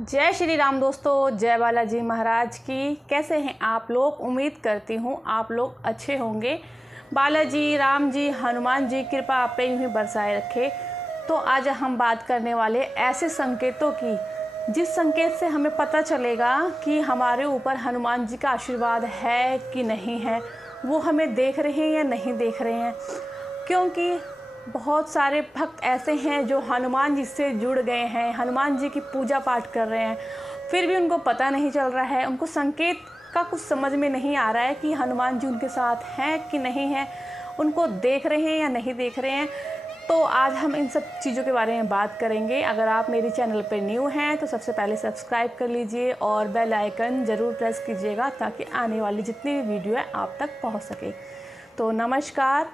जय श्री राम दोस्तों, जय बालाजी महाराज की। कैसे हैं आप लोग? उम्मीद करती हूँ आप लोग अच्छे होंगे। बालाजी, राम जी, हनुमान जी कृपा आप पे यूँ ही बरसाए रखे। तो आज हम बात करने वाले ऐसे संकेतों की जिस संकेत से हमें पता चलेगा कि हमारे ऊपर हनुमान जी का आशीर्वाद है कि नहीं है, वो हमें देख रहे हैं या नहीं देख रहे हैं। क्योंकि बहुत सारे भक्त ऐसे हैं जो हनुमान जी से जुड़ गए हैं, हनुमान जी की पूजा पाठ कर रहे हैं, फिर भी उनको पता नहीं चल रहा है, उनको संकेत का कुछ समझ में नहीं आ रहा है कि हनुमान जी उनके साथ हैं कि नहीं हैं, उनको देख रहे हैं या नहीं देख रहे हैं। तो आज हम इन सब चीज़ों के बारे में बात करेंगे। अगर आप मेरे चैनल पर न्यू हैं तो सबसे पहले सब्सक्राइब कर लीजिए और बेल आइकन ज़रूर प्रेस कीजिएगा ताकि आने वाली जितनी भी वीडियो है आप तक पहुंच सके। तो नमस्कार,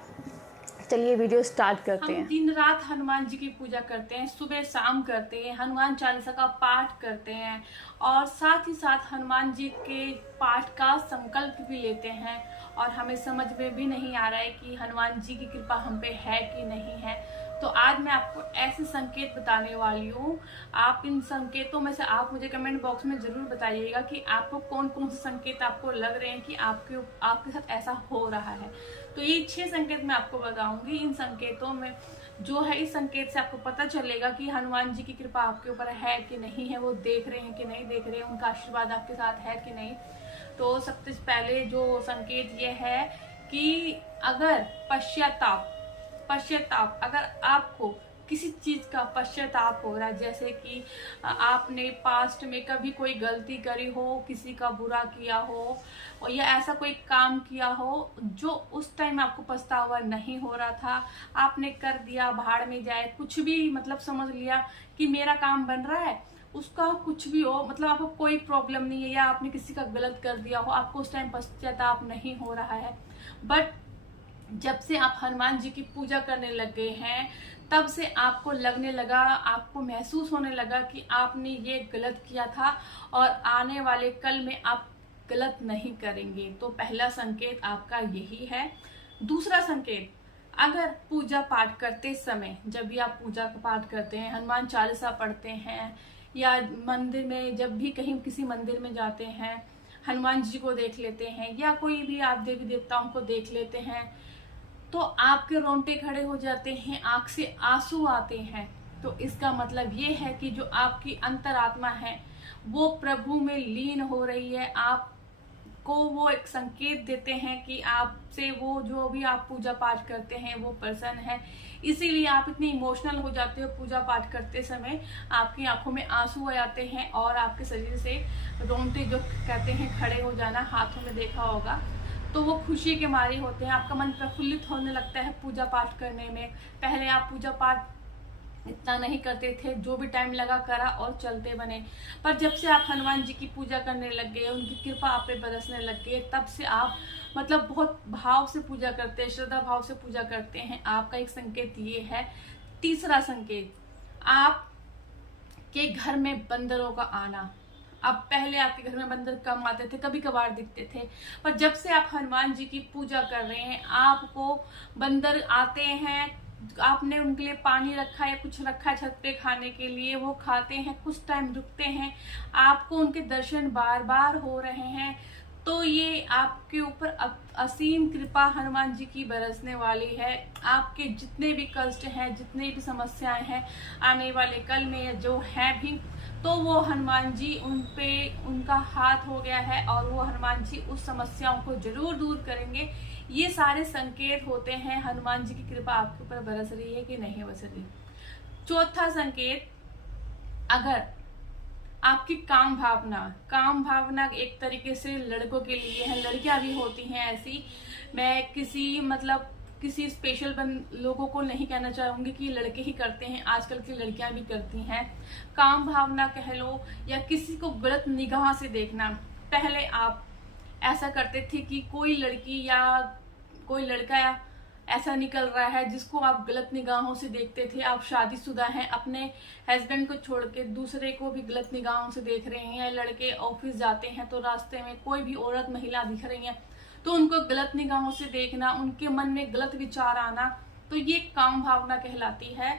चलिए वीडियो स्टार्ट करते हैं। हम दिन रात हनुमान जी की पूजा करते हैं, सुबह शाम करते हैं, हनुमान चालीसा का पाठ करते हैं और साथ ही साथ हनुमान जी के पाठ का संकल्प भी लेते हैं। और हमें समझ में भी नहीं आ रहा है कि हनुमान जी की कृपा हम पे है कि नहीं है। तो आज मैं आपको ऐसे संकेत बताने वाली हूँ। आप इन संकेतों में से आप मुझे कमेंट बॉक्स में जरूर बताइएगा कि आपको कौन कौन से संकेत आपको लग रहे हैं कि आपके साथ ऐसा हो रहा है। तो ये 6 संकेत मैं आपको बताऊंगी। इन संकेतों में जो है, इस संकेत से आपको पता चलेगा कि हनुमान जी की कृपा आपके ऊपर है कि नहीं है, वो देख रहे हैं कि नहीं देख रहे हैं, उनका आशीर्वाद आपके साथ है कि नहीं। तो सबसे पहले जो संकेत ये है कि अगर पश्चाताप अगर आपको किसी चीज का पश्चाताप हो रहा है, जैसे कि आपने पास्ट में कभी कोई गलती करी हो, किसी का बुरा किया हो या ऐसा कोई काम किया हो जो उस टाइम आपको पछतावा नहीं हो रहा था, आपने कर दिया, भाड़ में जाए, कुछ भी मतलब समझ लिया कि मेरा काम बन रहा है, उसका कुछ भी हो, मतलब आपको कोई प्रॉब्लम नहीं है, या आपने किसी का गलत कर दिया हो, आपको उस टाइम पश्चाताप नहीं हो रहा है। बट जब से आप हनुमान जी की पूजा करने लग गए हैं तब से आपको लगने लगा, आपको महसूस होने लगा कि आपने ये गलत किया था और आने वाले कल में आप गलत नहीं करेंगे। तो पहला संकेत आपका यही है। दूसरा संकेत, अगर पूजा पाठ करते समय, जब भी आप पूजा पाठ करते हैं, हनुमान चालीसा पढ़ते हैं या मंदिर में जब भी कहीं किसी मंदिर में जाते हैं, हनुमान जी को देख लेते हैं या कोई भी आप देवी देवताओं को देख लेते हैं, तो आपके रोंगटे खड़े हो जाते हैं, आंख से आंसू आते हैं, तो इसका मतलब ये है कि जो आपकी अंतरात्मा है वो प्रभु में लीन हो रही है। आपको वो एक संकेत देते हैं कि आपसे वो जो भी आप पूजा पाठ करते हैं वो प्रसन्न है। इसीलिए आप इतने इमोशनल हो जाते हो पूजा पाठ करते समय, आपकी आंखों में आंसू आ जाते हैं और आपके शरीर से रोंगटे जो कहते हैं खड़े हो जाना, हाथों में देखा होगा, तो वो खुशी के मारे होते हैं। आपका मन प्रफुल्लित होने लगता है पूजा पाठ करने में। पहले आप पूजा पाठ इतना नहीं करते थे, जो भी टाइम लगा करा और चलते बने, पर जब से आप हनुमान जी की पूजा करने लग गए, उनकी कृपा आप पे बरसने लग गई, तब से आप मतलब बहुत भाव से पूजा करते हैं, श्रद्धा भाव से पूजा करते हैं। आपका एक संकेत ये है। तीसरा संकेत, आप के घर में बंदरों का आना। अब पहले आपके घर में बंदर कम आते थे, कभी कभार दिखते थे, पर जब से आप हनुमान जी की पूजा कर रहे हैं आपको बंदर आते हैं। आपने उनके लिए पानी रखा है, कुछ रखा है छत पे खाने के लिए, वो खाते हैं, कुछ टाइम रुकते हैं, आपको उनके दर्शन बार बार हो रहे हैं। तो ये आपके ऊपर असीम कृपा हनुमान जी की बरसने वाली है। आपके जितने भी कष्ट हैं, जितने भी समस्याएं हैं, आने वाले कल में जो है भी, तो वो हनुमान जी उन पे उनका हाथ हो गया है और वो हनुमान जी उस समस्याओं को जरूर दूर करेंगे। ये सारे संकेत होते हैं हनुमान जी की कृपा आपके ऊपर बरस रही है कि नहीं बरस रही। चौथा संकेत, अगर आपकी काम भावना एक तरीके से लड़कों के लिए है, लड़कियां भी होती हैं ऐसी। मैं किसी स्पेशल लोगों को नहीं कहना चाहूंगी कि लड़के ही करते हैं, आजकल की लड़कियां भी करती हैं। काम भावना कह लो या किसी को गलत निगाह से देखना। पहले आप ऐसा करते थे कि कोई लड़की या कोई लड़का ऐसा निकल रहा है जिसको आप गलत निगाहों से देखते थे। आप शादीशुदा हैं, अपने हस्बैंड को छोड़ के दूसरे को भी गलत निगाहों से देख रहे हैं। लड़के ऑफिस जाते हैं तो रास्ते में कोई भी औरत महिला दिख रही है तो उनको गलत निगाहों से देखना, उनके मन में गलत विचार आना, तो ये काम भावना कहलाती है।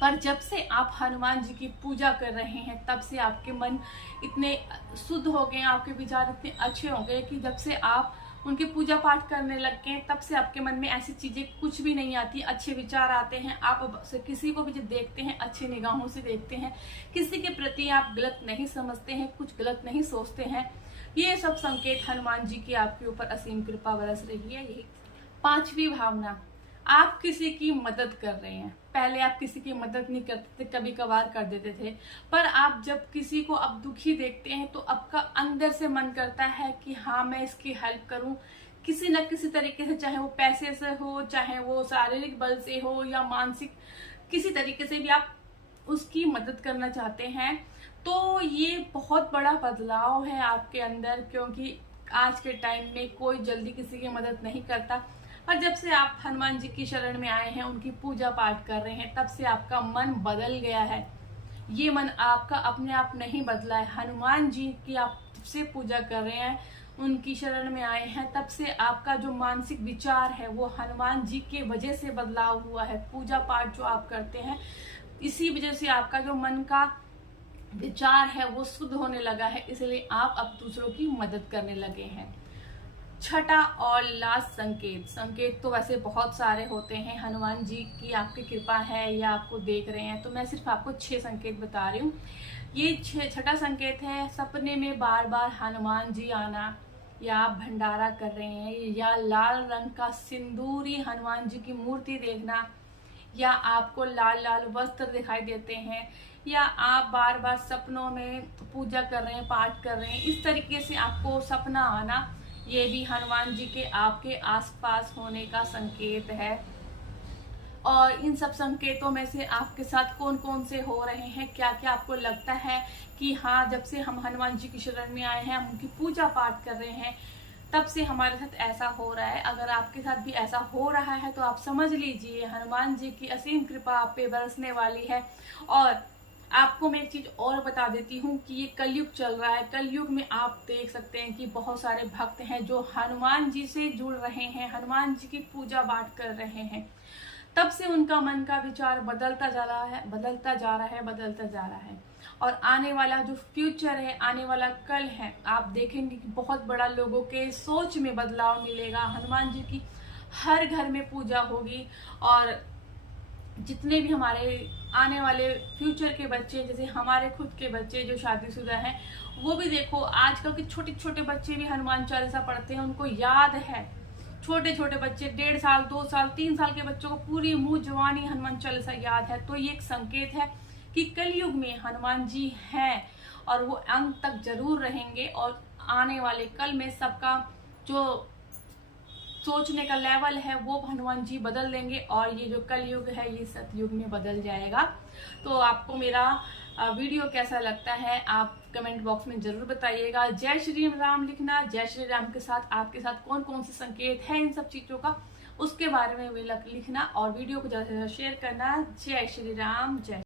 पर जब से आप हनुमान जी की पूजा कर रहे हैं तब से आपके मन इतने शुद्ध हो गए, आपके विचार इतने अच्छे हो गए कि जब से आप उनकी पूजा पाठ करने लग गए तब से आपके मन में ऐसी चीजें कुछ भी नहीं आती, अच्छे विचार आते हैं। आप किसी को भी जब देखते हैं अच्छी निगाहों से देखते हैं, किसी के प्रति आप गलत नहीं समझते हैं, कुछ गलत नहीं सोचते हैं। ये सब संकेत हनुमान जी की आपके ऊपर असीम कृपा बरस रही है। यही 5वीं भावना, आप किसी की मदद कर रहे हैं। पहले आप किसी की मदद नहीं करते थे, कभी कभार कर देते थे, पर आप जब किसी को अब दुखी देखते हैं तो आपका अंदर से मन करता है कि हाँ मैं इसकी हेल्प करूं, किसी न किसी तरीके से, चाहे वो पैसे से हो, चाहे वो शारीरिक बल से हो या मानसिक किसी तरीके से भी आप उसकी मदद करना चाहते हैं। तो ये बहुत बड़ा बदलाव है आपके अंदर, क्योंकि आज के टाइम में कोई जल्दी किसी की मदद नहीं करता। और जब से आप हनुमान जी की शरण में आए हैं, उनकी पूजा पाठ कर रहे हैं, तब से आपका मन बदल गया है। ये मन आपका अपने आप नहीं बदला है, हनुमान जी की आप से पूजा कर रहे हैं, उनकी शरण में आए हैं, तब से आपका जो मानसिक विचार है वो हनुमान जी के वजह से बदलाव हुआ है। पूजा पाठ जो आप करते हैं, इसी वजह से आपका जो मन का विचार है वो शुद्ध होने लगा है, इसलिए आप अब दूसरों की मदद करने लगे हैं। छठा और लास्ट संकेत, संकेत तो वैसे बहुत सारे होते हैं, हनुमान जी की आपकी कृपा है या आपको देख रहे हैं, तो मैं सिर्फ आपको 6 संकेत बता रही हूँ। ये छठा संकेत है, सपने में बार बार हनुमान जी आना, या आप भंडारा कर रहे हैं, या लाल रंग का सिंदूरी हनुमान जी की मूर्ति देखना, या आपको लाल लाल वस्त्र दिखाई देते हैं, या आप बार बार सपनों में पूजा कर रहे हैं, पाठ कर रहे हैं, इस तरीके से आपको सपना आना, ये भी हनुमान जी के आपके आसपास होने का संकेत है। और इन सब संकेतों में से आपके साथ कौन कौन से हो रहे हैं, क्या क्या आपको लगता है कि हाँ जब से हम हनुमान जी की शरण में आए हैं, हम उनकी पूजा पाठ कर रहे हैं, तब से हमारे साथ ऐसा हो रहा है। अगर आपके साथ भी ऐसा हो रहा है तो आप समझ लीजिए हनुमान जी की असीम कृपा आप पे बरसने वाली है। और आपको मैं एक चीज और बता देती हूँ कि ये कलयुग चल रहा है, कलयुग में आप देख सकते हैं कि बहुत सारे भक्त हैं जो हनुमान जी से जुड़ रहे हैं, हनुमान जी की पूजा पाठ कर रहे हैं, तब से उनका मन का विचार बदलता जा रहा है, बदलता जा रहा है, बदलता जा रहा है। और आने वाला जो फ्यूचर है, आने वाला कल है, आप देखेंगे कि बहुत बड़ा लोगों के सोच में बदलाव मिलेगा। हनुमान जी की हर घर में पूजा होगी, और जितने भी हमारे आने वाले फ्यूचर के बच्चे, जैसे हमारे खुद के बच्चे जो शादीशुदा हैं, वो भी देखो आजकल के छोटे छोटे बच्चे भी हनुमान चालीसा पढ़ते हैं, उनको याद है। छोटे छोटे बच्चे 1.5 साल 2 साल 3 साल के बच्चों को पूरी मुंह जवानी हनुमान चालीसा याद है। तो ये एक संकेत है कि कलयुग में हनुमान जी हैं और वो अंत तक जरूर रहेंगे, और आने वाले कल में सबका जो सोचने का लेवल है वो हनुमान जी बदल देंगे, और ये जो कलयुग है ये सतयुग में बदल जाएगा। तो आपको मेरा वीडियो कैसा लगता है आप कमेंट बॉक्स में जरूर बताइएगा। जय श्री राम लिखना, जय श्री राम के साथ आपके साथ कौन कौन से संकेत है इन सब चीजों का, उसके बारे में भी लिखना, और वीडियो को ज्यादा से ज्यादा शेयर करना। जय श्री राम, जय।